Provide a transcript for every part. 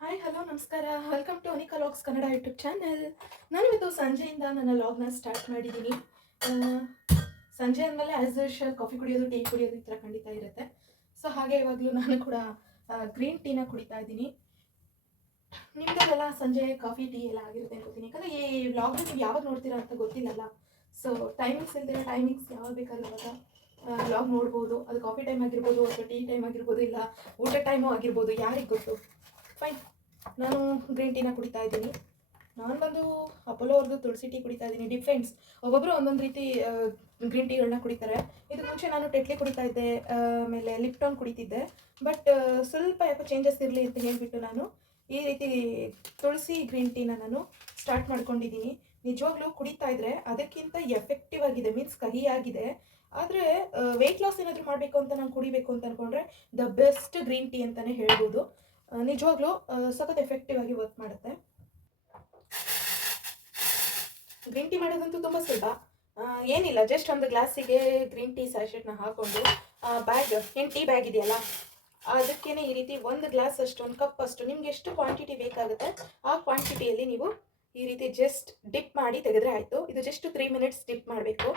Hi hello ನಮಸ್ಕಾರ. Welcome to Anika vlogs Kannada YouTube channel ನಾನಿವತ್ತು ಸಂಜೆಯಿಂದ ನನ್ನ ಲಾಗ್ನ ಸ್ಟಾರ್ಟ್ ಮಾಡಿದ್ದೀನಿ. ಸಂಜೆ ಅಂದಮೇಲೆ ಆ್ಯಸ್ ಯೂಶಲ್ ಕಾಫಿ ಕುಡಿಯೋದು ಟೀ ಕುಡಿಯೋದು ಈ ಥರ ಖಂಡಿತ ಇರುತ್ತೆ. ಸೊ ಹಾಗೆ ಇವಾಗಲೂ ನಾನು ಕೂಡ ಗ್ರೀನ್ ಟೀನ ಕುಡಿತಾ ಇದ್ದೀನಿ. ನಿಮ್ಗೆಲ್ಲ ಸಂಜೆ ಕಾಫಿ ಟೀ ಎಲ್ಲ ಆಗಿರುತ್ತೆ ಅನ್ಕೋತೀನಿ. ಯಾಕಂದರೆ ಈ ವ್ಲಾಗ್ನ ನೀವು ಯಾವಾಗ ನೋಡ್ತೀರಾ ಅಂತ ಗೊತ್ತಿಲ್ಲಲ್ಲ. ಸೊ ಟೈಮಿಂಗ್ಸ್ ಇಲ್ದಿರೋ ಟೈಮಿಂಗ್ಸ್ ಯಾವಾಗ ಬೇಕಾದ್ರೂ ಅವಾಗ ವ್ಲಾಗ್ ನೋಡ್ಬೋದು. ಅದು ಕಾಫಿ ಟೈಮ್ ಆಗಿರ್ಬೋದು ಅಥವಾ ಟೀ ಟೈಮ್ ಆಗಿರ್ಬೋದು, ಇಲ್ಲ ಊಟ ಟೈಮು ಆಗಿರ್ಬೋದು, ಯಾರಿಗೆ ಗೊತ್ತು? ಫೈನ್ ನಾನು ಗ್ರೀನ್ ಟೀನ ಕುಡಿತಾ ಇದ್ದೀನಿ. ನಾನು ಬಂದು ಅಪೋಲೋ ಅವ್ರದ್ದು ತುಳಸಿ ಟೀ ಕುಡಿತಾ ಇದ್ದೀನಿ. ಡಿಫ್ರೆನ್ಸ್ ಒಬ್ಬೊಬ್ಬರು ಒಂದೊಂದು ರೀತಿ ಗ್ರೀನ್ ಟೀಗಳನ್ನ ಕುಡಿತಾರೆ. ಇದು ಮುಂಚೆ ನಾನು ಟೆಟ್ಲಿ ಕುಡಿತಾ ಇದ್ದೆ ಆಮೇಲೆ ಲಿಪ್ಟಾನ್ ಕುಡಿತಿದ್ದೆ. ಬಟ್ ಸ್ವಲ್ಪ ಯಾಕೋ ಚೇಂಜಸ್ ಇರಲಿ ಅಂತ ಹೇಳಿಬಿಟ್ಟು ನಾನು ಈ ರೀತಿ ತುಳಸಿ ಗ್ರೀನ್ ಟೀನ ನಾನು ಸ್ಟಾರ್ಟ್ ಮಾಡ್ಕೊಂಡಿದ್ದೀನಿ. ನಿಜವಾಗ್ಲೂ ಕುಡಿತಾ ಇದ್ರೆ ಅದಕ್ಕಿಂತ ಎಫೆಕ್ಟಿವ್ ಆಗಿದೆ ಮೀನ್ಸ್ ಕಹಿ ಆಗಿದೆ ಆದರೆ ವೆಯ್ಟ್ ಲಾಸ್ ಏನಾದರೂ ಮಾಡಬೇಕು ಅಂತ ನಾನು ಕುಡಿಬೇಕು ಅಂತ ಅಂದ್ಕೊಂಡ್ರೆ ದ ಬೆಸ್ಟ್ ಗ್ರೀನ್ ಟೀ ಅಂತಲೇ ಹೇಳ್ಬೋದು. ನಿಜವಾಗ್ಲೂ ಸಖತ್ ಎಫೆಕ್ಟಿವ್ ಆಗಿ ವರ್ಕ್ ಮಾಡುತ್ತೆ. ಗ್ರೀನ್ ಟೀ ಮಾಡೋದಂತೂ ತುಂಬ ಸುಲಭ. ಏನಿಲ್ಲ ಜಸ್ಟ್ ಒಂದು ಗ್ಲಾಸಿಗೆ ಗ್ರೀನ್ ಟೀ ಸ್ಯಾಶೆಟ್ನ ಹಾಕೊಂಡು ಬ್ಯಾಗ್ ಏನು ಟೀ ಬ್ಯಾಗ್ ಇದೆಯಲ್ಲ, ಅದಕ್ಕೇನೆ ಈ ರೀತಿ ಒಂದು ಗ್ಲಾಸ್ ಅಷ್ಟು ಒಂದು ಕಪ್ ಅಷ್ಟು, ನಿಮ್ಗೆ ಎಷ್ಟು ಕ್ವಾಂಟಿಟಿ ಬೇಕಾಗುತ್ತೆ, ಆ ಕ್ವಾಂಟಿಟಿಯಲ್ಲಿ ನೀವು ಈ ರೀತಿ ಜಸ್ಟ್ ಡಿಪ್ ಮಾಡಿ ತೆಗೆದ್ರೆ ಆಯಿತು. ಇದು ಜಸ್ಟ್ ತ್ರೀ ಮಿನಿಟ್ಸ್ ಡಿಪ್ ಮಾಡಬೇಕು.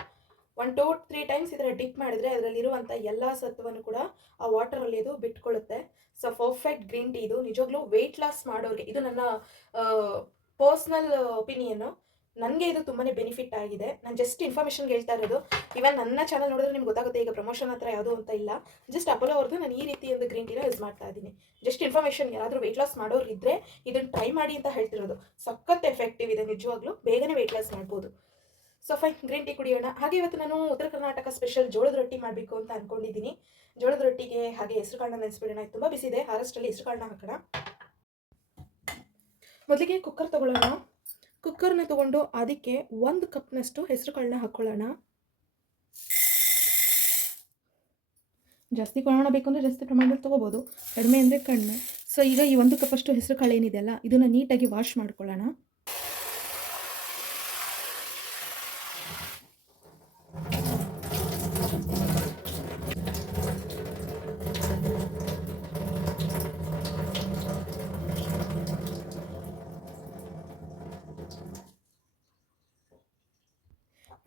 ಒನ್ ಟು ತ್ರೀ ಟೈಮ್ಸ್ ಈ ಥರ ಡಿಪ್ ಮಾಡಿದ್ರೆ ಅದರಲ್ಲಿರುವಂಥ ಎಲ್ಲ ಸತ್ವವನ್ನು ಕೂಡ ಆ ವಾಟರಲ್ಲಿ ಇದು ಬಿಟ್ಕೊಳ್ಳುತ್ತೆ. ಸೊ ಪರ್ಫೆಕ್ಟ್ ಗ್ರೀನ್ ಟೀ ಇದು. ನಿಜವಾಗ್ಲೂ ವೆಯ್ಟ್ ಲಾಸ್ ಮಾಡೋರಿಗೆ, ಇದು ನನ್ನ ಪರ್ಸ್ನಲ್ ಒಪಿನಿಯನ್ನು ನನಗೆ ಇದು ತುಂಬಾ ಬೆನಿಫಿಟ್ ಆಗಿದೆ. ನಾನು ಜಸ್ಟ್ ಇನ್ಫಾರ್ಮೇಶನ್ ಹೇಳ್ತಾ ಇರೋದು. ಇವನ್ ನನ್ನ ಚಾನಲ್ ನೋಡಿದ್ರೆ ನಿಮ್ಗೆ ಗೊತ್ತಾಗುತ್ತೆ, ಈಗ ಪ್ರಮೋಷನ್ ಹತ್ರ ಯಾವುದು ಅಂತ ಇಲ್ಲ. ಜಸ್ಟ್ ಅಪೋಲೋ ಅವ್ರದ್ದು ನಾನು ಈ ರೀತಿ ಒಂದು ಗ್ರೀನ್ ಟೀನ ಯೂಸ್ ಮಾಡ್ತಾ ಇದ್ದೀನಿ. ಜಸ್ಟ್ ಇನ್ಫಾರ್ಮೇಷನ್ ಯಾರಾದರೂ ವೆಯ್ಟ್ ಲಾಸ್ ಮಾಡೋರು ಇದ್ದರೆ ಇದನ್ನು ಟ್ರೈ ಮಾಡಿ ಅಂತ ಹೇಳ್ತಿರೋದು. ಸಖತ್ ಎಫೆಕ್ಟಿವ್ ಇದೆ, ನಿಜವಾಗ್ಲೂ. ಬೇಗನೆ ವೆಯ್ಟ್ ಲಾಸ್ ಮಾಡ್ಬೋದು. ಸೊ ಫೈನ್ ಗ್ರೀನ್ ಟೀ ಕುಡಿಯೋಣ. ಹಾಗೆ ಇವತ್ತು ನಾನು ಉತ್ತರ ಕರ್ನಾಟಕ ಸ್ಪೆಷಲ್ ಜೋಳದ ರೊಟ್ಟಿ ಮಾಡಬೇಕು ಅಂತ ಅಂದ್ಕೊಂಡಿದ್ದೀನಿ ಜೋಳದ ರೊಟ್ಟಿಗೆ ಹಾಗೆ ಹೆಸರು ಕಾಳನ್ನ ನೆನೆಸ್ಬಿಡೋಣ. ತುಂಬ ಬಿಸಿದೆ ಹಾರಸ್ಟಲ್ಲಿ ಹೆಸರು ಕಾಳನ್ನ ಹಾಕೋಣ. ಮೊದಲಿಗೆ ಕುಕ್ಕರ್ ತಗೊಳ್ಳೋಣ. ಕುಕ್ಕರ್ನ ತಗೊಂಡು ಅದಕ್ಕೆ ಒಂದು ಕಪ್ನಷ್ಟು ಹೆಸರು ಕಾಳನ್ನ ಹಾಕ್ಕೊಳ್ಳೋಣ ಜಾಸ್ತಿ ಪ್ರಮಾಣ ಬೇಕು ಅಂದರೆ ಜಾಸ್ತಿ ಪ್ರಮಾಣದಲ್ಲಿ ತೊಗೋಬೋದು. ಕಡಿಮೆ ಅಂದರೆ ಕಡಿಮೆ. ಸೊ ಈಗ ಈ ಒಂದು ಕಪ್ಪಷ್ಟು ಹೆಸರು ಕಾಳು ಏನಿದೆಯಲ್ಲ ಇದನ್ನು ನೀಟಾಗಿ ವಾಶ್ ಮಾಡ್ಕೊಳ್ಳೋಣ.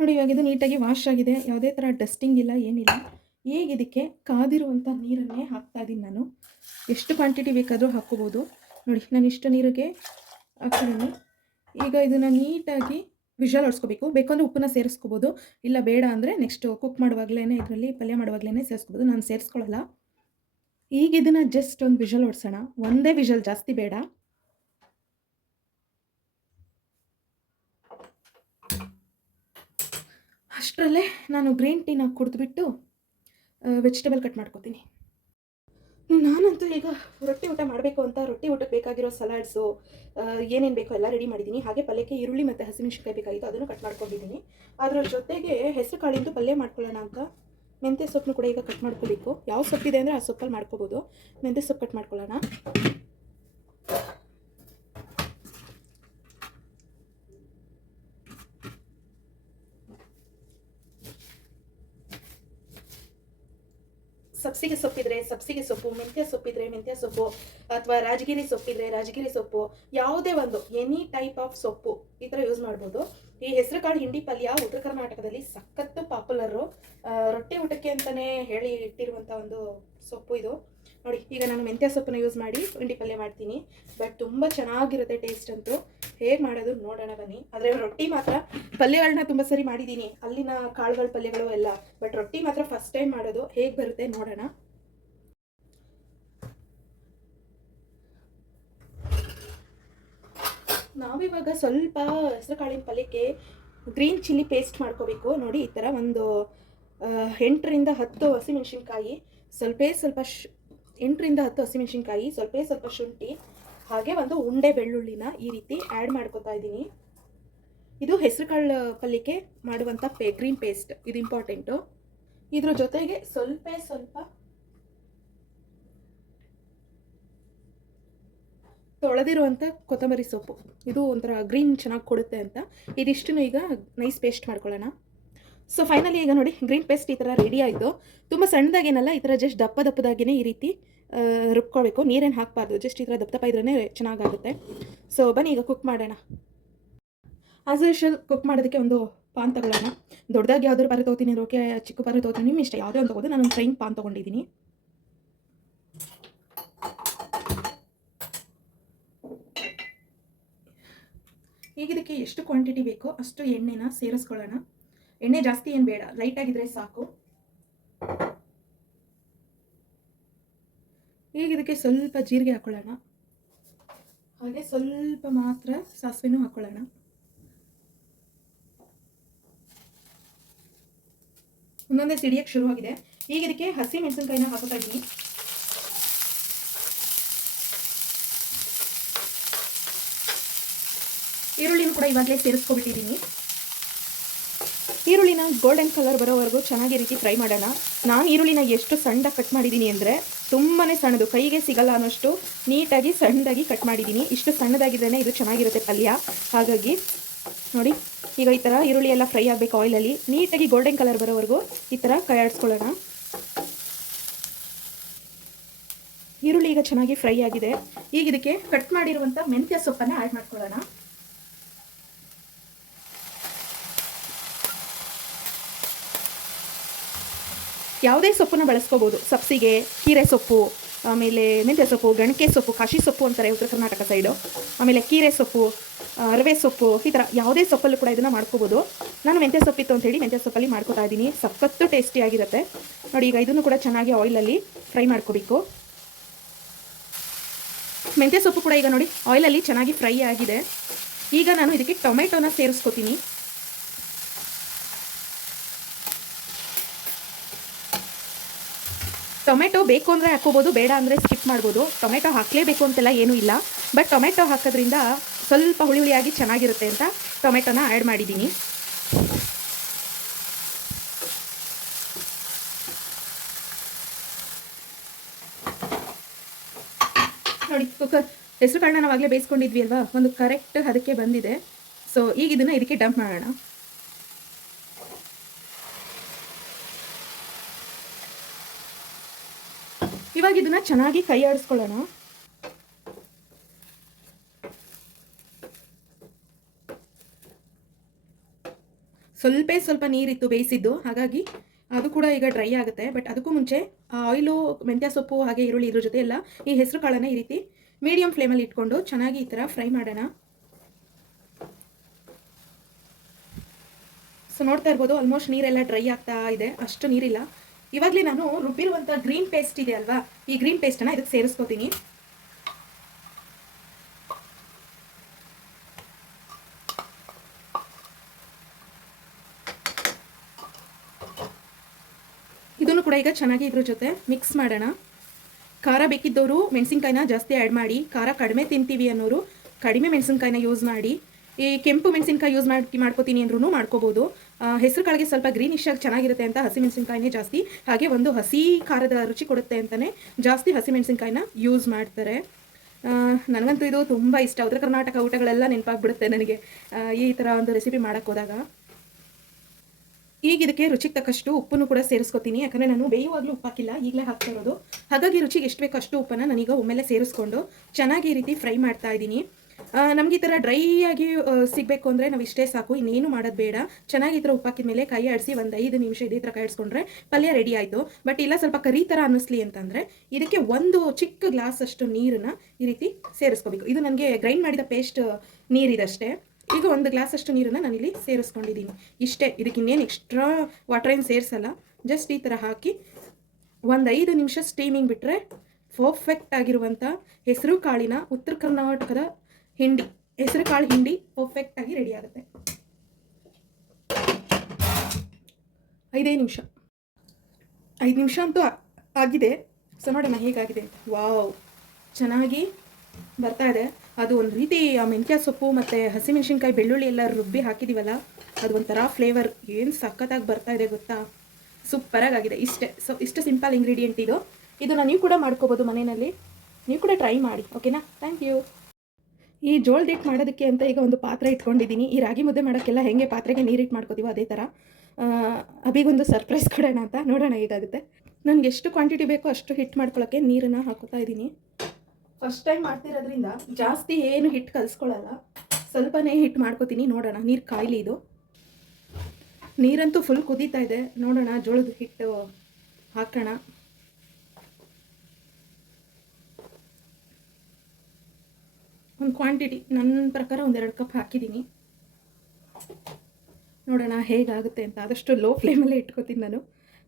ನೋಡಿ, ಇವಾಗ ಇದು ನೀಟಾಗಿ ವಾಶ್ ಆಗಿದೆ. ಯಾವುದೇ ಥರ ಡಸ್ಟಿಂಗ್ ಇಲ್ಲ, ಏನಿಲ್ಲ. ಈಗ ಇದಕ್ಕೆ ಕಾದಿರುವಂಥ ನೀರನ್ನೇ ಹಾಕ್ತಾ ಇದ್ದೀನಿ ನಾನು. ಎಷ್ಟು ಕ್ವಾಂಟಿಟಿ ಬೇಕಾದರೂ ಹಾಕ್ಕೋಬೋದು. ನೋಡಿ, ನಾನು ಇಷ್ಟು ನೀರಿಗೆ ಹಾಕ್ತೀನಿ. ಈಗ ಇದನ್ನು ನೀಟಾಗಿ ವಿಷಲ್ ಹೊಡ್ಸ್ಕೋಬೇಕು ಬೇಕಂದ್ರೆ ಉಪ್ಪನ್ನ ಸೇರಿಸ್ಕೋಬೋದು. ಇಲ್ಲ, ಬೇಡ ಅಂದರೆ ನೆಕ್ಸ್ಟ್ ಕುಕ್ ಮಾಡುವಾಗಲೇ ಇದರಲ್ಲಿ, ಪಲ್ಯ ಮಾಡುವಾಗಲೇ ಸೇರಿಸ್ಕೋಬೋದು. ನಾನು ಸೇರಿಸ್ಕೊಳ್ಳಲ್ಲ ಈಗ ಇದನ್ನು ಜಸ್ಟ್ ಒಂದು ವಿಷಲ್ ಹೊಡ್ಸೋಣ ಒಂದೇ ವಿಷಲ್ ಜಾಸ್ತಿ ಬೇಡ. ಅಷ್ಟರಲ್ಲೇ ನಾನು ಗ್ರೀನ್ ಟೀನ ಕುಡಿದ್ಬಿಟ್ಟು ವೆಜಿಟೇಬಲ್ ಕಟ್ ಮಾಡ್ಕೊತೀನಿ. ನಾನಂತೂ ಈಗ ರೊಟ್ಟಿ ಊಟ ಮಾಡಬೇಕು ಅಂತ ರೊಟ್ಟಿ ಊಟಕ್ಕೆ ಬೇಕಾಗಿರೋ ಸಲಾಡ್ಸು ಏನೇನು ಬೇಕೋ ಎಲ್ಲ ರೆಡಿ ಮಾಡಿದ್ದೀನಿ. ಹಾಗೆ ಪಲ್ಯಕ್ಕೆ ಈರುಳ್ಳಿ ಮತ್ತು ಹಸಿಮೆಣಸಿನ್ಕಾಯಿ ಬೇಕಾಗಿತ್ತು, ಅದನ್ನು ಕಟ್ ಮಾಡ್ಕೊಂಡಿದ್ದೀನಿ. ಅದರ ಜೊತೆಗೆ ಹೆಸರು ಕಾಳಿಂದು ಪಲ್ಯ ಮಾಡ್ಕೊಳ್ಳೋಣ ಅಂತ. ಮೆಂತ್ಯ ಸೊಪ್ಪನ್ನು ಕೂಡ ಈಗ ಕಟ್ ಮಾಡ್ಕೋಬೇಕು. ಯಾವ ಸೊಪ್ಪಿದೆ ಅಂದರೆ ಆ ಸೊಪ್ಪಲ್ಲಿ ಮಾಡ್ಕೋಬೋದು. ಮೆಂತ್ಯ ಸೊಪ್ಪು ಕಟ್ ಮಾಡ್ಕೊಳ್ಳೋಣ. ಸಬ್ಸಿಗೆ ಸೊಪ್ಪಿದ್ರೆ ಸಬ್ಸಿಗೆ ಸೊಪ್ಪು, ಮೆಂತ್ಯ ಸೊಪ್ಪಿದ್ರೆ ಮೆಂತ್ಯ ಸೊಪ್ಪು ಅಥವಾ ರಾಜಗಿರಿ ಸೊಪ್ಪಿದ್ರೆ ರಾಜಗಿರಿ ಸೊಪ್ಪು, ಯಾವುದೇ ಒಂದು ಎನಿ ಟೈಪ್ ಆಫ್ ಸೊಪ್ಪು ಈ ಥರ ಯೂಸ್ ಮಾಡ್ಬೋದು. ಈ ಹೆಸರು ಕಾಳು ಹಿಂಡಿ ಪಲ್ಯ ಉತ್ತರ ಕರ್ನಾಟಕದಲ್ಲಿ ಸಖತ್ತು ಪಾಪ್ಯುಲರು ರೊಟ್ಟಿ ಊಟಕ್ಕೆ ಅಂತಲೇ ಹೇಳಿ ಇಟ್ಟಿರುವಂಥ ಒಂದು ಸೊಪ್ಪು ಇದು. ನೋಡಿ, ಈಗ ನಾನು ಮೆಂತ್ಯ ಸೊಪ್ಪನ್ನ ಯೂಸ್ ಮಾಡಿ ಪುಂಡಿ ಪಲ್ಯ ಮಾಡ್ತೀನಿ. ಬಟ್ ತುಂಬ ಚೆನ್ನಾಗಿರುತ್ತೆ ಟೇಸ್ಟ್ ಅಂತೂ. ಹೇಗೆ ಮಾಡೋದು ನೋಡೋಣ ಬನ್ನಿ. ಆದರೆ ರೊಟ್ಟಿ ಮಾತ್ರ ಪಲ್ಯಗಳನ್ನ ತುಂಬ ಸರಿ ಮಾಡಿದ್ದೀನಿ. ಅಲ್ಲಿನ ಕಾಳುಗಳ ಪಲ್ಯಗಳು ಎಲ್ಲ. ಬಟ್ ರೊಟ್ಟಿ ಮಾತ್ರ ಫಸ್ಟ್ ಟೈಮ್ ಮಾಡೋದು. ಹೇಗೆ ಬರುತ್ತೆ ನೋಡೋಣ. ನಾವಿವಾಗ ಸ್ವಲ್ಪ ಹೆಸರು ಕಾಳಿನ ಪಲ್ಯಕ್ಕೆ ಗ್ರೀನ್ ಚಿಲ್ಲಿ ಪೇಸ್ಟ್ ಮಾಡ್ಕೋಬೇಕು. ನೋಡಿ, ಈ ಥರ ಒಂದು ಎಂಟರಿಂದ ಹತ್ತು ಹಸಿಮೆಣಸಿನ್ಕಾಯಿ. ಸ್ವಲ್ಪೇ ಸ್ವಲ್ಪ ಎಂಟರಿಂದ ಹತ್ತು ಹಸಿಮೆಣಸಿನ್ಕಾಯಿ, ಸ್ವಲ್ಪ ಸ್ವಲ್ಪ ಶುಂಠಿ, ಹಾಗೆ ಒಂದು ಉಂಡೆ ಬೆಳ್ಳುಳ್ಳಿನ ಈ ರೀತಿ ಆ್ಯಡ್ ಮಾಡ್ಕೊತಾ ಇದ್ದೀನಿ. ಇದು ಹೆಸರು ಕಾಳು ಪಲ್ಯಕ್ಕೆ ಮಾಡುವಂಥ ಪೇ ಗ್ರೀನ್ ಪೇಸ್ಟ್ ಇದು ಇಂಪಾರ್ಟೆಂಟು ಇದ್ರ ಜೊತೆಗೆ ಸ್ವಲ್ಪ ಸ್ವಲ್ಪ ತೊಳೆದಿರುವಂಥ ಕೊತ್ತಂಬರಿ ಸೊಪ್ಪು. ಇದು ಒಂಥರ ಗ್ರೀನ್ ಚೆನ್ನಾಗಿ ಕೊಡುತ್ತೆ ಅಂತ. ಇದಿಷ್ಟನ್ನು ಈಗ ನೈಸ್ ಪೇಸ್ಟ್ ಮಾಡ್ಕೊಳ್ಳೋಣ. ಸೊ ಫೈನಲಿ ಈಗ ನೋಡಿ ಗ್ರೀನ್ ಪೇಸ್ಟ್ ಈ ಥರ ರೆಡಿ ಆಯಿತು. ತುಂಬ ಸಣ್ಣದಾಗೇನಲ್ಲ, ಈ ಥರ ಜಸ್ಟ್ ದಪ್ಪ ದಪ್ಪದಾಗೇ ಈ ರೀತಿ ರುಬ್ಕೊಳ್ಬೇಕು ನೀರೇನು ಹಾಕಬಾರ್ದು. ಜಸ್ಟ್ ಈ ಥರ ದಪ್ಪ ದಪ್ಪ ಇದ್ರೇ ಚೆನ್ನಾಗಾಗುತ್ತೆ. ಸೊ ಬನ್ನಿ, ಈಗ ಕುಕ್ ಮಾಡೋಣ. ಆಸ್ ಯೂಶಲ್ ಕುಕ್ ಮಾಡೋದಕ್ಕೆ ಒಂದು ಪಾನ್ ತಗೊಳ್ಳೋಣ. ದೊಡ್ಡದಾಗಿ ಯಾವ್ದಾದ್ರು ಪಾತ್ರೆ ತೊಗೋತೀನಿ ಅದಕ್ಕೆ ಚಿಕ್ಕ ಪಾತ್ರೆ ತೊಗೋತೀನಿ ನಿಮ್ಮ ಇಷ್ಟ. ಯಾವುದೇ ಒಂದು ತೊಗೋದು. ನಾನು ಫ್ರೈಂಗ್ ಪಾನ್ ತೊಗೊಂಡಿದ್ದೀನಿ ಈಗ ಇದಕ್ಕೆ ಎಷ್ಟು ಕ್ವಾಂಟಿಟಿ ಬೇಕೋ ಅಷ್ಟು ಎಣ್ಣೆನ ಸೇರಿಸ್ಕೊಳ್ಳೋಣ. ಎಣ್ಣೆ ಜಾಸ್ತಿ ಏನು ಬೇಡ. ಲೈಟಾಗಿದ್ದರೆ ಸಾಕು. ಈಗ ಇದಕ್ಕೆ ಸ್ವಲ್ಪ ಜೀರಿಗೆ ಹಾಕೊಳ್ಳೋಣ. ಹಾಗೆ ಸ್ವಲ್ಪ ಮಾತ್ರ ಸಾಸಿವೆನೂ ಹಾಕೊಳ್ಳೋಣ. ಒಂದೊಂದೇ ಸಿಡಿಯಕ್ಕೆ ಶುರುವಾಗಿದೆ. ಈಗ ಇದಕ್ಕೆ ಹಸಿ ಮೆಣಸಿನ್ಕಾಯಿನ ಹಾಕೋತಾ ಇದ್ದೀನಿ. ಈರುಳ್ಳಿನೂ ಕೂಡ ಇವಾಗಲೇ ಸೇರಿಸ್ಕೊಬಿಟ್ಟಿದ್ದೀನಿ. ಈರುಳ್ಳಿನ ಗೋಲ್ಡನ್ ಕಲರ್ ಬರೋವರೆಗೂ ಚೆನ್ನಾಗಿ ರೀತಿ ಫ್ರೈ ಮಾಡೋಣ. ನಾನು ಈರುಳ್ಳಿನ ಎಷ್ಟು ಸಣ್ಣ ಕಟ್ ಮಾಡಿದ್ದೀನಿ ಅಂದರೆ ತುಂಬಾ ಸಣ್ಣದು. ಕೈಗೆ ಸಿಗಲ್ಲ ಅನ್ನೋಷ್ಟು ನೀಟಾಗಿ ಸಣ್ಣದಾಗಿ ಕಟ್ ಮಾಡಿದ್ದೀನಿ. ಇಷ್ಟು ಸಣ್ಣದಾಗಿದ್ರೇ ಇದು ಚೆನ್ನಾಗಿರುತ್ತೆ ಪಲ್ಯ. ಹಾಗಾಗಿ ನೋಡಿ, ಈಗ ಈ ಥರ ಈರುಳ್ಳಿ ಎಲ್ಲ ಫ್ರೈ ಆಗಬೇಕು ಆಯಿಲಲ್ಲಿ ನೀಟಾಗಿ ಗೋಲ್ಡನ್ ಕಲರ್ ಬರೋವರೆಗೂ ಈ ಥರ ಕೈ ಆಡಿಸ್ಕೊಳ್ಳೋಣ. ಈರುಳ್ಳಿ ಈಗ ಚೆನ್ನಾಗಿ ಫ್ರೈ ಆಗಿದೆ. ಈಗ ಇದಕ್ಕೆ ಕಟ್ ಮಾಡಿರುವಂಥ ಮೆಂತ್ಯ ಸೊಪ್ಪನ್ನು ಆ್ಯಡ್ ಮಾಡ್ಕೊಳ್ಳೋಣ. ಯಾವುದೇ ಸೊಪ್ಪನ್ನು ಬಳಸ್ಕೋಬೋದು. ಸಬ್ಸಿಗೆ, ಕೀರೆ ಸೊಪ್ಪು, ಆಮೇಲೆ ಮೆಂತ್ಯ ಸೊಪ್ಪು, ಗಣಕೆ ಸೊಪ್ಪು, ಕಾಶಿ ಸೊಪ್ಪು ಅಂತಾರೆ ಉತ್ತರ ಕರ್ನಾಟಕ ಸೈಡು ಆಮೇಲೆ ಕೀರೆ ಸೊಪ್ಪು ಅರವೆ ಸೊಪ್ಪು, ಈ ಥರ ಯಾವುದೇ ಸೊಪ್ಪಲ್ಲೂ ಕೂಡ ಇದನ್ನು ಮಾಡ್ಕೋಬೋದು. ನಾನು ಮೆಂತ್ಯ ಸೊಪ್ಪಿತ್ತು ಅಂತೇಳಿ ಮೆಂತ್ಯ ಸೊಪ್ಪಲ್ಲಿ ಮಾಡ್ಕೊತಾ ಇದ್ದೀನಿ. ಸಖತ್ತು ಟೇಸ್ಟಿಯಾಗಿರುತ್ತೆ ನೋಡಿ, ಈಗ ಇದನ್ನು ಕೂಡ ಚೆನ್ನಾಗಿ ಆಯಿಲಲ್ಲಿ ಫ್ರೈ ಮಾಡ್ಕೋಬೇಕು. ಮೆಂತ್ಯ ಸೊಪ್ಪು ಕೂಡ ಈಗ ನೋಡಿ ಆಯಿಲಲ್ಲಿ ಚೆನ್ನಾಗಿ ಫ್ರೈ ಆಗಿದೆ. ಈಗ ನಾನು ಇದಕ್ಕೆ ಟೊಮೆಟೊನ ಸೇರಿಸ್ಕೋತೀನಿ. ಟೊಮೆಟೊ ಬೇಕು ಅಂದರೆ ಹಾಕೋಬೋದು ಬೇಡ ಅಂದರೆ ಸ್ಕಿಪ್ ಮಾಡ್ಬೋದು. ಟೊಮೆಟೊ ಹಾಕಲೇಬೇಕು ಅಂತೆಲ್ಲ ಏನೂ ಇಲ್ಲ. ಬಟ್ ಟೊಮೆಟೊ ಹಾಕೋದ್ರಿಂದ ಸ್ವಲ್ಪ ಹುಳಿ ಹುಳಿಯಾಗಿ ಚೆನ್ನಾಗಿರುತ್ತೆ ಅಂತ ಟೊಮೆಟೊನ ಆ್ಯಡ್ ಮಾಡಿದ್ದೀನಿ. ನೋಡಿ ಕುಕ್ಕರ್ ಹೆಸರು ಕಾಳನ್ನ ನಾವಾಗಲೇ ಬೇಯಿಸ್ಕೊಂಡಿದ್ವಿ ಅಲ್ವಾ? ಒಂದು ಕರೆಕ್ಟ್ ಅದಕ್ಕೆ ಬಂದಿದೆ. ಸೊ ಈಗ ಇದನ್ನು ಇದಕ್ಕೆ ಡಂಪ್ ಮಾಡೋಣ. ಇವಾಗ ಇದನ್ನ ಚೆನ್ನಾಗಿ ಕೈ ಆಡಿಸ್ಕೊಳ್ಳೋಣ. ಸ್ವಲ್ಪ ಸ್ವಲ್ಪ ನೀರಿತ್ತು ಬೇಯಿಸಿದ್ದು, ಹಾಗಾಗಿ ಅದು ಕೂಡ ಈಗ ಡ್ರೈ ಆಗುತ್ತೆ. ಬಟ್ ಅದಕ್ಕೂ ಮುಂಚೆ ಆಯಿಲು ಮೆಂತ್ಯ ಸೊಪ್ಪು, ಹಾಗೆ ಈರುಳ್ಳಿ ಇದ್ರ ಜೊತೆ ಎಲ್ಲ ಈ ಹೆಸರು ಕಾಳನ್ನ ಈ ರೀತಿ ಮೀಡಿಯಂ ಫ್ಲೇಮಲ್ಲಿ ಇಟ್ಕೊಂಡು ಚೆನ್ನಾಗಿ ಈ ಥರ ಫ್ರೈ ಮಾಡೋಣ. ಸೊ ನೋಡ್ತಾ ಇರ್ಬೋದು ಆಲ್ಮೋಸ್ಟ್ ನೀರೆಲ್ಲ ಡ್ರೈ ಆಗ್ತಾ ಇದೆ. ಅಷ್ಟು ನೀರಿಲ್ಲ. ಇವಾಗಲೇ ನಾನು ರುಬ್ಬಿರುವಂಥ ಗ್ರೀನ್ ಪೇಸ್ಟ್ ಇದೆ ಅಲ್ವಾ? ಈ ಗ್ರೀನ್ ಪೇಸ್ಟನ್ನು ಇದಕ್ಕೆ ಸೇರಿಸ್ಕೋತೀನಿ. ಇದನ್ನು ಕೂಡ ಈಗ ಚೆನ್ನಾಗಿ ಇದ್ರ ಜೊತೆ ಮಿಕ್ಸ್ ಮಾಡೋಣ. ಖಾರ ಬೇಕಿದ್ದವರು ಮೆಣಸಿನ್ಕಾಯಿನ ಜಾಸ್ತಿ ಆ್ಯಡ್ ಮಾಡಿ, ಖಾರ ಕಡಿಮೆ ತಿಂತೀವಿ ಅನ್ನೋರು ಕಡಿಮೆ ಮೆಣಸಿನಕಾಯಿನ ಯೂಸ್ ಮಾಡಿ, ಈ ಕೆಂಪು ಮೆಣಸಿನ್ಕಾಯಿ ಯೂಸ್ ಮಾಡಿ ಮಾಡ್ಕೋತೀನಿ ಅಂದ್ರೂ ಮಾಡ್ಕೋಬೋದು. ಹೆಸರು ಕಾಳಿಗೆ ಸ್ವಲ್ಪ ಗ್ರೀನಿಶ್ ಆಗಿ ಚೆನ್ನಾಗಿರುತ್ತೆ ಅಂತ ಹಸಿ ಮೆಣಸಿನ್ಕಾಯಿನೇ ಜಾಸ್ತಿ. ಹಾಗೆ ಒಂದು ಹಸಿ ಖಾರದ ರುಚಿ ಕೊಡುತ್ತೆ ಅಂತಲೇ ಜಾಸ್ತಿ ಹಸಿ ಮೆಣಸಿನ್ಕಾಯಿನ ಯೂಸ್ ಮಾಡ್ತಾರೆ ನನಗಂತೂ ಇದು ತುಂಬ ಇಷ್ಟ. ಉತ್ತರ ಕರ್ನಾಟಕ ಊಟಗಳೆಲ್ಲ ನೆನಪಾಗ್ಬಿಡುತ್ತೆ ನನಗೆ. ಈ ಥರ ಒಂದು ರೆಸಿಪಿ ಮಾಡೋಕ್ಕೆ ಹೋದಾಗ. ಈಗ ಇದಕ್ಕೆ ರುಚಿಗೆ ತಕ್ಕಷ್ಟು ಉಪ್ಪನ್ನು ಕೂಡ ಸೇರಿಸ್ಕೊತೀನಿ. ಯಾಕಂದರೆ ನಾನು ಬೇಯುವಾಗಲೂ ಉಪ್ಪು ಹಾಕಿಲ್ಲ ಈಗಲೇ ಹಾಕ್ತಾ ಇರೋದು. ಹಾಗಾಗಿ ರುಚಿಗೆ ಎಷ್ಟು ಬೇಕಷ್ಟು ಉಪ್ಪನ್ನು ನಾನೀಗ ಒಮ್ಮೆಲೆ ಸೇರಿಸ್ಕೊಂಡು ಚೆನ್ನಾಗಿ ರೀತಿ ಫ್ರೈ ಮಾಡ್ತಾ ಇದ್ದೀನಿ. ನಮಗೆ ಈ ಥರ ಡ್ರೈ ಆಗಿ ಸಿಗಬೇಕು ಅಂದರೆ ನಾವು ಇಷ್ಟೇ ಸಾಕು. ಇನ್ನೇನು ಮಾಡೋದು ಬೇಡ. ಚೆನ್ನಾಗಿ ಈ ಥರ ಉಪ್ಪಾಕಿದ ಮೇಲೆ ಕೈ ಆಡಿಸಿ ಒಂದು ಐದು ನಿಮಿಷ ಇದೇ ಥರ ಕಾಯಿಸ್ಕೊಂಡ್ರೆ ಪಲ್ಯ ರೆಡಿ ಆಯಿತು. ಬಟ್ ಇಲ್ಲ, ಸ್ವಲ್ಪ ಕರಿ ಥರ ಅನ್ನಿಸ್ಲಿ ಅಂತಂದರೆ ಇದಕ್ಕೆ ಒಂದು ಚಿಕ್ಕ ಗ್ಲಾಸ್ ಅಷ್ಟು ನೀರನ್ನು ಈ ರೀತಿ ಸೇರಿಸ್ಕೋಬೇಕು. ಇದು ನನಗೆ ಗ್ರೈಂಡ್ ಮಾಡಿದ ಪೇಸ್ಟ್ ನೀರಿದಷ್ಟೇ. ಈಗ ಒಂದು ಗ್ಲಾಸ್ ಅಷ್ಟು ನೀರನ್ನು ನಾನಿಲ್ಲಿ ಸೇರಿಸ್ಕೊಂಡಿದ್ದೀನಿ. ಇಷ್ಟೇ. ಇದಕ್ಕೆ ಇನ್ನೇನು ಎಕ್ಸ್ಟ್ರಾ ವಾಟರ್ ಏನು ಸೇರಿಸಲ್ಲ. ಜಸ್ಟ್ ಈ ಥರ ಹಾಕಿ ಒಂದು ಐದು ನಿಮಿಷ ಸ್ಟೀಮಿಂಗ್ ಬಿಟ್ಟರೆ ಪರ್ಫೆಕ್ಟ್ ಆಗಿರುವಂಥ ಹೆಸರು ಕಾಳಿನ ಉತ್ತರ ಕರ್ನಾಟಕದ ಹಿಂಡಿ, ಹೆಸರು ಕಾಳು ಹಿಂಡಿ ಪರ್ಫೆಕ್ಟ್ ಆಗಿ ರೆಡಿ ಆಗುತ್ತೆ. ಐದೇ ನಿಮಿಷ. ಐದು ನಿಮಿಷ ಅಂತೂ ಆಗಿದೆ. ಸೊ ಮಾಡೋಣ ಹೇಗಾಗಿದೆ? ವಾವ್. ಚೆನ್ನಾಗಿ ಬರ್ತಾ ಇದೆ. ಅದು ಒಂದು ರೀತಿ ಆ ಮೆಂತ್ಯ ಸೊಪ್ಪು ಮತ್ತು ಹಸಿಮೆಣಸಿನ್ಕಾಯಿ ಬೆಳ್ಳುಳ್ಳಿ ಎಲ್ಲ ರುಬ್ಬಿ ಹಾಕಿದ್ದೀವಲ್ಲ ಅದು ಒಂಥರ ಫ್ಲೇವರ್ ಏನು ಸಖತ್ತಾಗಿ ಬರ್ತಾ ಇದೆ ಗೊತ್ತಾ? ಸೂಪರಾಗಿ ಆಗಿದೆ ಇಷ್ಟೇ. ಸೊ ಇಷ್ಟು ಸಿಂಪಲ್ ಇಂಗ್ರೀಡಿಯೆಂಟ್ ಇದು. ಇದನ್ನು ನೀವು ಕೂಡ ಮಾಡ್ಕೋಬೋದು ಮನೆಯಲ್ಲಿ. ನೀವು ಕೂಡ ಟ್ರೈ ಮಾಡಿ ಓಕೆನಾ ಥ್ಯಾಂಕ್ ಯು ಈ ಜೋಳದ ಹಿಟ್ಟು ಮಾಡೋದಕ್ಕೆ ಅಂತ ಈಗ ಒಂದು ಪಾತ್ರೆ ಇಟ್ಕೊಂಡಿದ್ದೀನಿ. ಈ ರಾಗಿ ಮುದ್ದೆ ಮಾಡೋಕ್ಕೆಲ್ಲ ಹೆಂಗೆ ಪಾತ್ರೆಗೆ ನೀರಿಟ್ಟು ಮಾಡ್ಕೋತೀವೋ ಅದೇ ಥರ ಅಭಿಗೊಂದು ಸರ್ಪ್ರೈಸ್ ಕೊಡೋಣ ಅಂತ ನೋಡೋಣ ಹೇಗಾಗುತ್ತೆ. ನನಗೆ ಎಷ್ಟು ಕ್ವಾಂಟಿಟಿ ಬೇಕೋ ಅಷ್ಟು ಹಿಟ್ಟು ಮಾಡ್ಕೊಳ್ಳೋಕ್ಕೆ ನೀರನ್ನು ಹಾಕೋತಾ ಇದ್ದೀನಿ. ಫಸ್ಟ್ ಟೈಮ್ ಮಾಡ್ತಿರೋದ್ರಿಂದ ಜಾಸ್ತಿ ಏನು ಹಿಟ್ಟು ಕಲಿಸ್ಕೊಳ್ಳಲ್ಲ ಸ್ವಲ್ಪನೇ ಹಿಟ್ಟು ಮಾಡ್ಕೋತೀನಿ. ನೋಡೋಣ, ನೀರು ಕಾಯಿಲಿ ಇದು. ನೀರಂತೂ ಫುಲ್ ಕುದೀತಾ ಇದೆ. ನೋಡೋಣ ಜೋಳದ ಹಿಟ್ಟು ಹಾಕೋಣ. ಒಂದು ಕ್ವಾಂಟಿಟಿ. ನನ್ನ ಪ್ರಕಾರ ಒಂದೆರಡು ಕಪ್ ಹಾಕಿದ್ದೀನಿ. ನೋಡೋಣ ಹೇಗಾಗುತ್ತೆ ಅಂತ. ಆದಷ್ಟು ಲೋ ಫ್ಲೇಮಲ್ಲೇ ಇಟ್ಕೋತೀನಿ ನಾನು.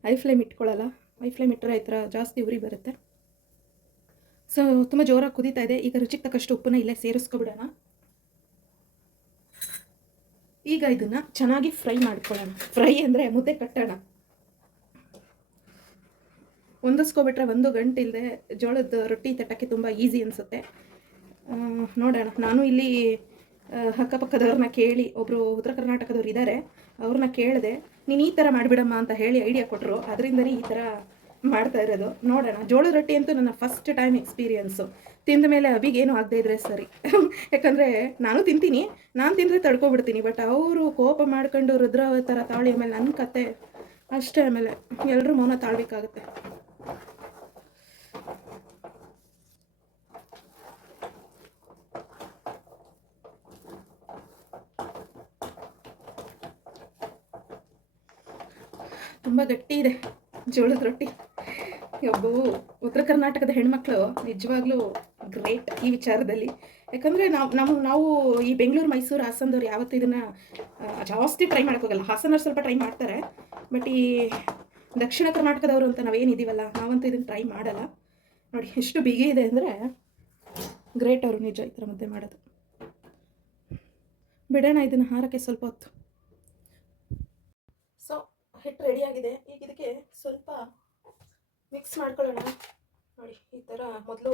ಹೈ ಫ್ಲೇಮ್ ಇಟ್ಕೊಳ್ಳಲ್ಲ ಹೈ ಫ್ಲೇಮ್ ಇಟ್ಟರೆ ಈ ಥರ ಜಾಸ್ತಿ ಉರಿ ಬರುತ್ತೆ. ಸೊ ತುಂಬ ಜೋರಾಗಿ ಕುದೀತಾ ಇದೆ. ಈಗ ರುಚಿಗೆ ತಕ್ಕಷ್ಟು ಉಪ್ಪನ್ನ ಇಲ್ಲೇ ಸೇರಿಸ್ಕೊಬಿಡೋಣ. ಈಗ ಇದನ್ನು ಚೆನ್ನಾಗಿ ಫ್ರೈ ಮಾಡ್ಕೊಳ್ಳೋಣ. ಫ್ರೈ ಅಂದರೆ ಮುದ್ದೆ ಕಟ್ಟೋಣ. ಹೊಂದಿಸ್ಕೊಬಿಟ್ರೆ ಒಂದು ಗಂಟೆ ಇಲ್ಲದೆ ಜೋಳದ ರೊಟ್ಟಿ ತಟ್ಟಕ್ಕೆ ತುಂಬ ಈಸಿ ಅನಿಸುತ್ತೆ. ನೋಡೋಣ. ನಾನು ಇಲ್ಲಿ ಅಕ್ಕಪಕ್ಕದವ್ರನ್ನ ಕೇಳಿ ಒಬ್ಬರು ಉತ್ತರ ಕರ್ನಾಟಕದವ್ರು ಇದ್ದಾರೆ ಅವ್ರನ್ನ ಕೇಳಿದೆ, ನೀನು ಈ ಥರ ಮಾಡಿಬಿಡಮ್ಮ ಅಂತ ಹೇಳಿ ಐಡಿಯಾ ಕೊಟ್ಟರು ಅದರಿಂದನೇ ಈ ಥರ ಮಾಡ್ತಾ ಇರೋದು. ನೋಡೋಣ. ಜೋಳದ ರೊಟ್ಟಿ ಅಂತೂ ನನ್ನ ಫಸ್ಟ್ ಟೈಮ್ ಎಕ್ಸ್ಪೀರಿಯನ್ಸು ತಿಂದ ಮೇಲೆ ಅಭಿಗೇನು ಆಗದೆ ಇದ್ರೆ ಸರಿ. ಯಾಕಂದರೆ ನಾನು ತಿಂತೀನಿ, ನಾನು ತಿಂದರೆ ತಡ್ಕೊಬಿಡ್ತೀನಿ ಬಟ್ ಅವರು ಕೋಪ ಮಾಡ್ಕೊಂಡು ರುದ್ರ ಥರ ತಾಳಿ ಆಮೇಲೆ ನನ್ನ ಕತೆ ಅಷ್ಟೇ ಆಮೇಲೆ ಎಲ್ಲರೂ ಮೌನ ತಾಳ್ಬೇಕಾಗುತ್ತೆ. ತುಂಬ ಗಟ್ಟಿ ಇದೆ, ಜೋಳದ ರೊಟ್ಟಿ. ಒಬ್ಬ ಉತ್ತರ ಕರ್ನಾಟಕದ ಹೆಣ್ಮಕ್ಳು ನಿಜವಾಗ್ಲೂ ಗ್ರೇಟ್ ಈ ವಿಚಾರದಲ್ಲಿ. ಯಾಕಂದರೆ ನಾವು ನಾವು ನಾವು ಈ ಬೆಂಗಳೂರು, ಮೈಸೂರು, ಹಾಸನದವ್ರು ಯಾವತ್ತೂ ಇದನ್ನು ಜಾಸ್ತಿ ಟ್ರೈ ಮಾಡೋಕ್ಕೋಗಲ್ಲ ಹಾಸನವ್ರು ಸ್ವಲ್ಪ ಟ್ರೈ ಮಾಡ್ತಾರೆ ಬಟ್ ಈ ದಕ್ಷಿಣ ಕರ್ನಾಟಕದವರು ಅಂತ ನಾವೇನಿದ್ದೀವಲ್ಲ ನಾವಂತೂ ಇದನ್ನು ಟ್ರೈ ಮಾಡಲ್ಲ. ನೋಡಿ, ಎಷ್ಟು ಬಿಗಿ ಇದೆ ಅಂದರೆ ಗ್ರೇಟ್ ಅವರು ನಿಜ ಈ ಥರ ಮುದ್ದೆ ಮಾಡೋದು. ಬಿಡೋಣ, ಇದನ್ನು ಹಾರಕ್ಕೆ ಸ್ವಲ್ಪ ಹೊತ್ತು. ಹಿಟ್ಟು ರೆಡಿಯಾಗಿದೆ ಈಗ ಇದಕ್ಕೆ ಸ್ವಲ್ಪ ಮಿಕ್ಸ್ ಮಾಡ್ಕೊಳ್ಳೋಣ. ನೋಡಿ, ಈ ಥರ ಮೊದಲು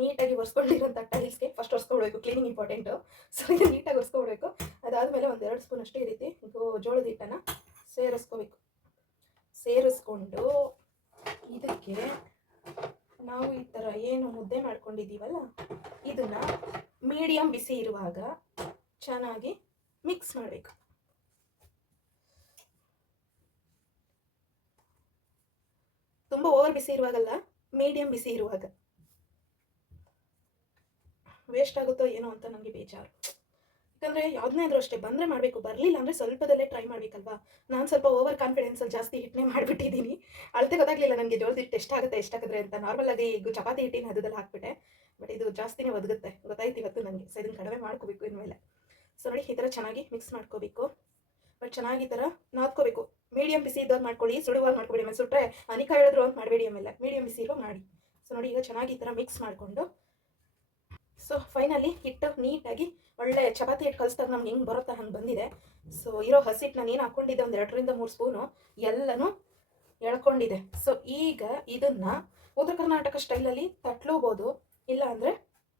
ನೀಟಾಗಿ ಒರೆಸ್ಕೊಂಡಿರೋಂಥ ಟೈಲ್ಸ್ಗೆ ಫಸ್ಟ್ ಒರೆಸ್ಕೊಳ್ಬೇಕು ಕ್ಲೀನಿಂಗ್ ಇಂಪಾರ್ಟೆಂಟು ಸೊ ಇದು ನೀಟಾಗಿ ಒರೆಸ್ಕೊಳ್ಬೇಕು. ಅದಾದಮೇಲೆ ಒಂದು ಎರಡು ಸ್ಪೂನ್ ಅಷ್ಟೇ ರೀತಿ ಜೋಳದ ಹಿಟ್ಟನ್ನು ಸೇರಿಸ್ಕೋಬೇಕು. ಸೇರಿಸ್ಕೊಂಡು ಇದಕ್ಕೆ ನಾವು ಈ ಥರ ಏನು ಮುದ್ದೆ ಮಾಡ್ಕೊಂಡಿದ್ದೀವಲ್ಲ, ಇದನ್ನು ಮೀಡಿಯಮ್ ಬಿಸಿ ಇರುವಾಗ ಚೆನ್ನಾಗಿ ಮಿಕ್ಸ್ ಮಾಡಬೇಕು. ತುಂಬ ಓವರ್ ಬಿಸಿ ಇರುವಾಗಲ್ಲ ಮೀಡಿಯಂ ಬಿಸಿ ಇರುವಾಗ. ವೇಸ್ಟ್ ಆಗುತ್ತೋ ಏನೋ ಅಂತ ನನಗೆ ಬೇಜಾರು. ಯಾಕಂದರೆ ಯಾವುದನ್ನೇ ಆದರೂ ಅಷ್ಟೇ, ಬಂದರೆ ಮಾಡಬೇಕು, ಬರಲಿಲ್ಲ ಅಂದರೆ ಸ್ವಲ್ಪದಲ್ಲೇ ಟ್ರೈ ಮಾಡಬೇಕಲ್ವಾ? ನಾನು ಸ್ವಲ್ಪ ಓವರ್ ಕಾನ್ಫಿಡೆನ್ಸಲ್ಲಿ ಜಾಸ್ತಿ ಹಿಟ್ನೆ ಮಾಡಿಬಿಟ್ಟಿದ್ದೀನಿ. ಅಳತೆ ಗೊತ್ತಾಗಲಿಲ್ಲ ನನಗೆ ಜೋಳದ ಹಿಟ್ಟು ಎಷ್ಟಾಗುತ್ತೆ ಎಷ್ಟಾಗಿದ್ರೆ ಅಂತ. ನಾರ್ಮಲ್ ಆಗಿ ಈಗ ಚಪಾತಿ ಹಿಟ್ಟಿನ ಹದದಲ್ಲಿ ಹಾಕ್ಬಿಟ್ಟೆ ಬಟ್ ಇದು ಜಾಸ್ತಿನೇ ಒದಗುತ್ತೆ. ಗೊತ್ತಾಯ್ತು ಇವತ್ತು ನನಗೆ. ಸೊ ಇದನ್ನು ಕಡಿಮೆ ಮಾಡ್ಕೋಬೇಕು ಇನ್ಮೇಲೆ. ಸೊ ನೋಡಿ, ಈ ಥರ ಚೆನ್ನಾಗಿ ಮಿಕ್ಸ್ ಮಾಡ್ಕೋಬೇಕು. ಬಟ್ ಚೆನ್ನಾಗಿ ಥರ ನಾದ್ಕೋಬೇಕು. ಮೀಡಿಯಂ ಬಿಸಿ ಇದ್ದಾಗ ಮಾಡ್ಕೊಳ್ಳಿ, ಸುಡುವಾಗ ಮಾಡ್ಕೊಬೇಡಿ ಆಮೇಲೆ ಸುಟ್ಟರೆ ಅನಿಕ ಹೇಳಿದ್ರು ಅಂತ ಮಾಡಬೇಡಿ ಆಮೇಲೆ. ಮೀಡಿಯಂ ಬಿಸಿ ಇರೋ ಮಾಡಿ. ಸೊ ನೋಡಿ ಈಗ ಚೆನ್ನಾಗಿ ಈ ಥರ ಮಿಕ್ಸ್ ಮಾಡಿಕೊಂಡು. ಸೊ ಫೈನಲಿ ಹಿಟ್ಟು ನೀಟಾಗಿ ಒಳ್ಳೆ ಚಪಾತಿ ಹಿಟ್ಟು ಕಲಿಸ್ದಾಗ ನಮ್ಗೆ ಹೆಂಗೆ ಬರುತ್ತಾ ಹಂಗೆ ಬಂದಿದೆ. ಸೊ ಇರೋ ಹಸಿಟ್ಟು ನಾನು ಏನು ಹಾಕ್ಕೊಂಡಿದ್ದೆ ಒಂದು ಎರಡರಿಂದ ಮೂರು ಸ್ಪೂನು ಎಲ್ಲನೂ ಎಳ್ಕೊಂಡಿದೆ. ಸೊ ಈಗ ಇದನ್ನು ಉತ್ತರ ಕರ್ನಾಟಕ ಸ್ಟೈಲಲ್ಲಿ ತಟ್ಲೂಬೋದು. ಇಲ್ಲ ಅಂದರೆ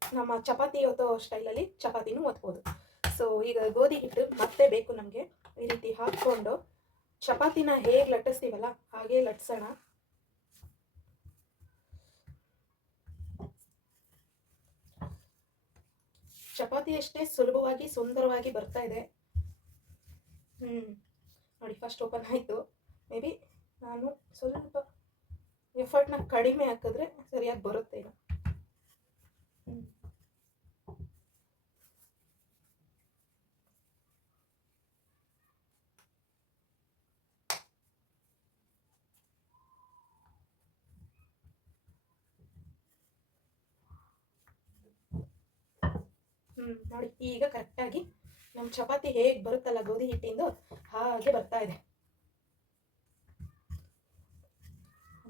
ನಮ್ಮ ಚಪಾತಿ ಒತ್ತೋ ಸ್ಟೈಲಲ್ಲಿ ಚಪಾತಿನೂ ಒತ್ಬೋದು. ಸೊ ಈಗ ಗೋಧಿ ಹಿಟ್ಟು ಮತ್ತೆ ಬೇಕು ನಮಗೆ. ಈ ರೀತಿ ಹಾಕ್ಕೊಂಡು ಚಪಾತಿನ ಹೇಗೆ ಲಟ್ಟಿಸ್ತೀವಲ್ಲ ಹಾಗೆ ಲಟ್ಸೋಣ. ಚಪಾತಿ ಅಷ್ಟೇ ಸುಲಭವಾಗಿ ಸುಂದರವಾಗಿ ಬರ್ತಾ ಇದೆ. ಹ್ಞೂ ನೋಡಿ ಫಸ್ಟ್ ಓಪನ್ ಆಯಿತು. ಮೇ ಬಿ ನಾನು ಸ್ವಲ್ಪ ಎಫರ್ಟ್ನ ಕಡಿಮೆ ಹಾಕಿದ್ರೆ ಸರಿಯಾಗಿ ಬರುತ್ತೆ ಈಗ. ಹ್ಮ್. ನೋಡಿ, ಈಗ ಕರೆಕ್ಟಾಗಿ ನಮ್ಮ ಚಪಾತಿ ಹೇಗೆ ಬರುತ್ತಲ್ಲ ಗೋಧಿ ಹಿಟ್ಟಿಂದು ಹಾಗೆ ಬರ್ತಾ ಇದೆ.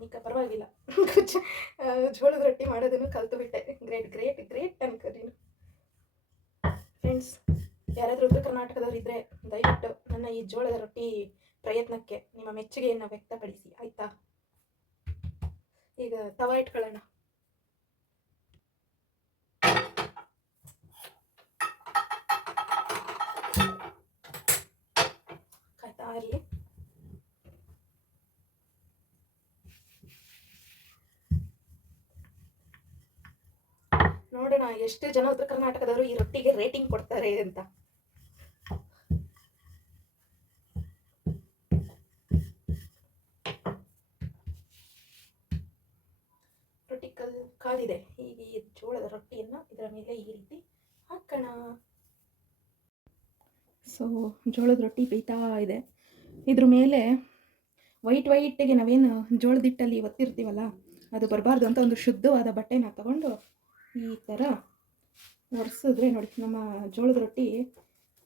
ಈಗ ಪರವಾಗಿಲ್ಲ. ಜೋಳದ ರೊಟ್ಟಿ ಮಾಡೋದನ್ನು ಕಲ್ತು ಬಿಟ್ಟೆ ಗ್ರೇಟ್ ಗ್ರೇಟ್ ಗ್ರೇಟ್ ಅನ್ಕೋತೀನಿ ಫ್ರೆಂಡ್ಸ್ ಯಾರಾದರೂ ಉತ್ತರ ಕರ್ನಾಟಕದವ್ರು ಇದ್ದರೆ ದಯವಿಟ್ಟು ನನ್ನ ಈ ಜೋಳದ ರೊಟ್ಟಿ ಪ್ರಯತ್ನಕ್ಕೆ ನಿಮ್ಮ ಮೆಚ್ಚುಗೆಯನ್ನು ವ್ಯಕ್ತಪಡಿಸಿ, ಆಯ್ತಾ? ಈಗ ತವ ಇಟ್ಕೊಳ್ಳೋಣ. ಆರಲಿ ನೋಡೋಣ, ಎಷ್ಟು ಜನ ಉತ್ತರ ಕರ್ನಾಟಕದವರು ಈ ರೊಟ್ಟಿಗೆ ರೇಟಿಂಗ್ ಕೊಡ್ತಾರೆ ಅಂತ. ರೊಟ್ಟಿ ಕಲ್ ಕಾದಿದೆ ಈ ಜೋಳದ ರೊಟ್ಟಿಯನ್ನು ಇದರ ಮೇಲೆ ಈ ರೀತಿ ಹಾಕೋಣ. ಸೊ ಜೋಳದ ರೊಟ್ಟಿ ಬೇಯ್ತಾ ಇದೆ. ಇದ್ರ ಮೇಲೆ ವೈಟ್ ವೈಟಿಗೆ ನಾವೇನು ಜೋಳದ ಹಿಟ್ಟಲ್ಲಿ ಒತ್ತಿರ್ತೀವಲ್ಲ, ಅದು ಬರಬಾರ್ದು ಅಂತ ಒಂದು ಶುದ್ಧವಾದ ಬಟ್ಟೆನ ತಗೊಂಡು ಈ ಥರ ಒರೆಸಿದ್ರೆ ನೋಡಿ, ನಮ್ಮ ಜೋಳದ ರೊಟ್ಟಿ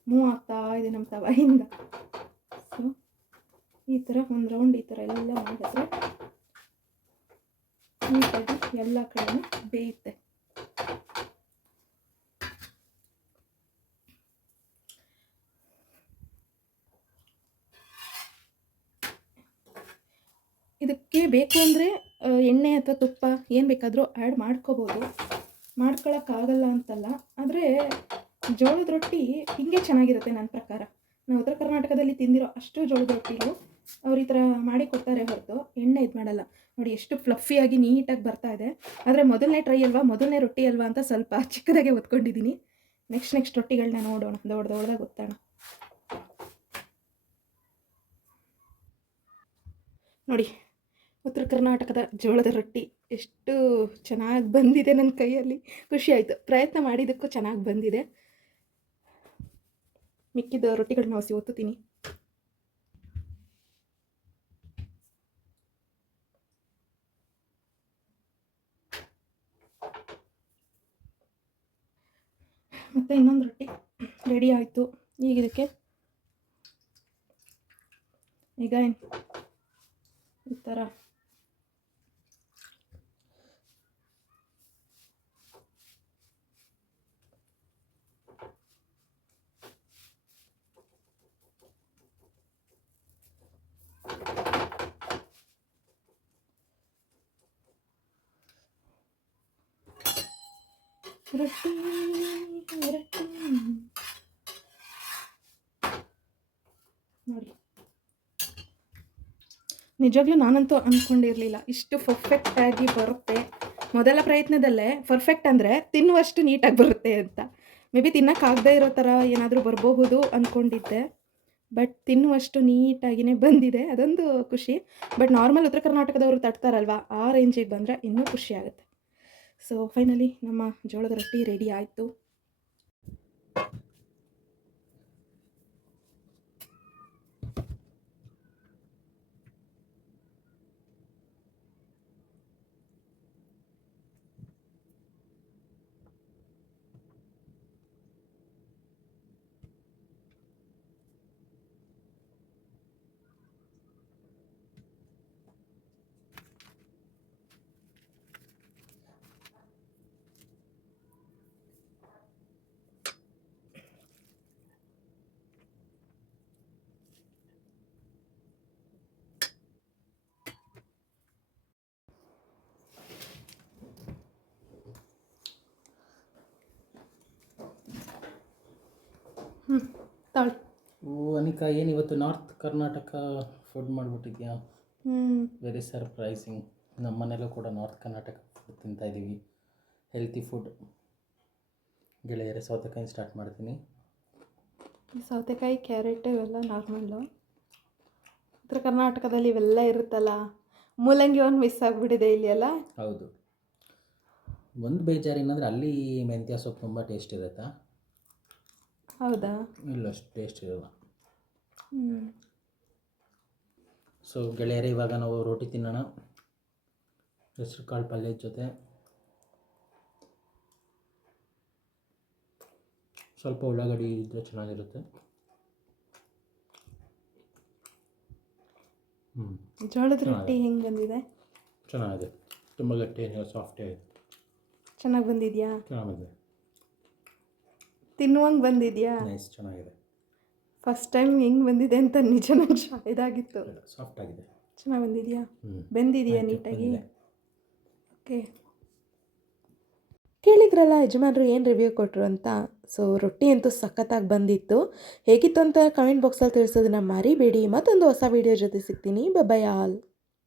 ಮೂವ್ ಆಗ್ತಾ ಇದೆ ನಮ್ಮ ತವಾಯಿಂದ. ಸೊ ಈ ಥರ ಒಂದು ರೌಂಡ್ ಈ ಥರ ಎಲ್ಲ ಮಾಡಿದ್ರೆ, ನೀಟಾಗಿ ಎಲ್ಲ ಕಡೆಯೂ ಬೇಯುತ್ತೆ ಇದಕ್ಕೆ ಬೇಕು ಅಂದರೆ ಎಣ್ಣೆ ಅಥವಾ ತುಪ್ಪ ಏನು ಬೇಕಾದರೂ ಆ್ಯಡ್ ಮಾಡ್ಕೋಬೋದು. ಮಾಡ್ಕೊಳಕ್ಕಾಗಲ್ಲ ಅಂತಲ್ಲ. ಆದರೆ ಜೋಳದ ರೊಟ್ಟಿ ಹಿಂಗೆ ಚೆನ್ನಾಗಿರುತ್ತೆ ನನ್ನ ಪ್ರಕಾರ. ನಾವು ಉತ್ತರ ಕರ್ನಾಟಕದಲ್ಲಿ ತಿಂದಿರೋ ಅಷ್ಟು ಜೋಳದ ರೊಟ್ಟಿಗಳು ಅವ್ರು ಈ ಥರ ಮಾಡಿ ಕೊಡ್ತಾರೆ ಹೊರತು. ಎಣ್ಣೆ ಇದು ಮಾಡಲ್ಲ. ನೋಡಿ ಎಷ್ಟು ಫ್ಲಫಿಯಾಗಿ ನೀಟಾಗಿ ಬರ್ತಾ ಇದೆ. ಆದರೆ ಮೊದಲನೇ ಟ್ರೈ ಅಲ್ವಾ? ಮೊದಲನೇ ರೊಟ್ಟಿ ಅಲ್ವಾ ಅಂತ ಸ್ವಲ್ಪ ಚಿಕ್ಕದಾಗೆ ಒತ್ಕೊಂಡಿದ್ದೀನಿ ನೆಕ್ಸ್ಟ್ ನೆಕ್ಸ್ಟ್ ರೊಟ್ಟಿಗಳನ್ನ ನೋಡೋಣ. ದೊಡ್ಡ ದೊಡ್ಡದಾಗ ಗೊತ್ತಾಣ ನೋಡಿ ಉತ್ತರ ಕರ್ನಾಟಕದ ಜೋಳದ ರೊಟ್ಟಿ. ಎಷ್ಟು ಚೆನ್ನಾಗಿ ಬಂದಿದೆ ನನ್ನ ಕೈಯಲ್ಲಿ. ಖುಷಿ ಆಯಿತು. ಪ್ರಯತ್ನ ಮಾಡಿದ್ದಕ್ಕೂ ಚೆನ್ನಾಗಿ ಬಂದಿದೆ. ಮಿಕ್ಕಿದ ರೊಟ್ಟಿಗಳನ್ನ ಹೊಸಿ ಒತ್ತುತ್ತೀನಿ. ಮತ್ತು ಇನ್ನೊಂದು ರೊಟ್ಟಿ ರೆಡಿ ಆಯಿತು. ಈಗ ಇದಕ್ಕೆ ಈಗ ಈ ಥರ ರೊಟ್ಟಿ ರೊಟ್ಟಿ ನೋಡಿ ನಿಜವಾಗ್ಲೂ ನಾನಂತೂ ಅಂದ್ಕೊಂಡಿರಲಿಲ್ಲ ಇಷ್ಟು ಪರ್ಫೆಕ್ಟಾಗಿ ಬರುತ್ತೆ. ಮೊದಲ ಪ್ರಯತ್ನದಲ್ಲೇ ಪರ್ಫೆಕ್ಟ್ ಅಂದರೆ ತಿನ್ನುವಷ್ಟು ನೀಟಾಗಿ ಬರುತ್ತೆ ಅಂತ. ಮೇ ಬಿ ತಿನ್ನೋಕ್ಕಾಗದೇ ಇರೋ ಥರ ಏನಾದರೂ ಬರಬಹುದು ಅಂದ್ಕೊಂಡಿದ್ದೆ ಬಟ್ ತಿನ್ನುವಷ್ಟು ನೀಟಾಗಿಯೇ ಬಂದಿದೆ. ಅದೊಂದು ಖುಷಿ. ಬಟ್ ನಾರ್ಮಲ್ ಉತ್ತರ ಕರ್ನಾಟಕದವರು ತಟ್ತಾರಲ್ವ, ಆ ರೇಂಜಿಗೆ ಬಂದರೆ ಇನ್ನೂ ಖುಷಿ ಆಗುತ್ತೆ. ಸೊ ಫೈನಲಿ ನಮ್ಮ ಜೋಳದ ರೊಟ್ಟಿ ರೆಡಿ ಆಯಿತು. ಹ್ಞೂ ತಾಳಿ ಓ ಅನಿಕಾ ಏನು ಇವತ್ತು ನಾರ್ತ್ ಕರ್ನಾಟಕ ಫುಡ್ ಮಾಡಿಬಿಟ್ಟಿದ್ಯಾ? ಹ್ಞೂ ವೆರಿ ಸರ್ಪ್ರೈಸಿಂಗ್ ನಮ್ಮ ಮನೇಲೂ ಕೂಡ ನಾರ್ತ್ ಕರ್ನಾಟಕ ಫುಡ್ ತಿಂತಾ ಇದ್ದೀವಿ ಹೆಲ್ತಿ ಫುಡ್ ಗೆಳೆಯರೆ ಸೌತೆಕಾಯಿ ಸ್ಟಾರ್ಟ್ ಮಾಡ್ತೀನಿ. ಸೌತೆಕಾಯಿ ಕ್ಯಾರೆಟ್ ಇವೆಲ್ಲ ನಾರ್ಮಲ್ಲು ಉತ್ತರ ಕರ್ನಾಟಕದಲ್ಲಿ ಇವೆಲ್ಲ ಇರುತ್ತಲ್ಲ ಮೂಲಂಗಿ ಒಂದು ಮಿಸ್ ಆಗಿಬಿಟ್ಟಿದೆ ಇಲ್ಲಿ ಅಲ್ಲ ಹೌದು. ಒಂದು ಬೇಜಾರು ಏನಂದರೆ ಅಲ್ಲಿ ಮೆಂತ್ಯ ಸೊಪ್ಪು ತುಂಬ ಟೇಸ್ಟ್ ಇರುತ್ತಾ? ಹೌದಾ? ಇಲ್ಲ ಅಷ್ಟು ಟೇಸ್ಟ್ ಇರಲ್ಲ. ಹ್ಞೂ ಸೊ ಗೆಳೆಯರೇ ಇವಾಗ ನಾವು ರೊಟ್ಟಿ ತಿನ್ನೋಣ. ಹೆಸರು ಕಾಳು ಪಲ್ಯದ ಜೊತೆ. ಸ್ವಲ್ಪ ಉಳ್ಳಾಗಡ್ಡಿ ಇದ್ದರೆ ಚೆನ್ನಾಗಿರುತ್ತೆ. ಹ್ಞೂ ಜೋಳದ ರೊಟ್ಟಿ ಹೆಂಗೆ ಬಂದಿದೆ? ಚೆನ್ನಾಗಿದೆ. ತುಂಬ ಗಟ್ಟಿ ಸಾಫ್ಟ್ ಆಗಿದೆ. ಚೆನ್ನಾಗಿ ಬಂದಿದೆಯಾ? ಚೆನ್ನಾಗಿದೆ. ತಿನ್ನುವಂಗೆ ಬಂದಿದ್ಯಾ? ನೈಸ್ ಚೆನ್ನಾಗಿದೆ. ಫಸ್ಟ್ ಟೈಮ್ ಹೆಂಗೆ ಬಂದಿದೆ ಅಂತ ನಿಜ ನಂಗೆ ಇದಾಗಿತ್ತು ಸಾಫ್ಟ್ ಆಗಿದೆ. ಚೆನ್ನಾಗಿ ಬಂದಿದೆಯಾ? ಬಂದಿದೆಯಾ ನೀಟಾಗಿ? ಓಕೆ ಕೇಳಿದ್ರಲ್ಲ ಯಜಮಾನರು ಏನು ರಿವ್ಯೂ ಕೊಟ್ಟರು ಅಂತ? ಸೊ ರೊಟ್ಟಿ ಅಂತೂ ಸಖತ್ತಾಗಿ ಬಂದಿತ್ತು. ಹೇಗಿತ್ತು ಅಂತ ಕಮೆಂಟ್ ಬಾಕ್ಸಲ್ಲಿ ತಿಳಿಸೋದನ್ನ ಮರಿಬೇಡಿ. ಮತ್ತೊಂದು ಹೊಸ ವೀಡಿಯೋ ಜೊತೆ ಸಿಗ್ತೀನಿ. By all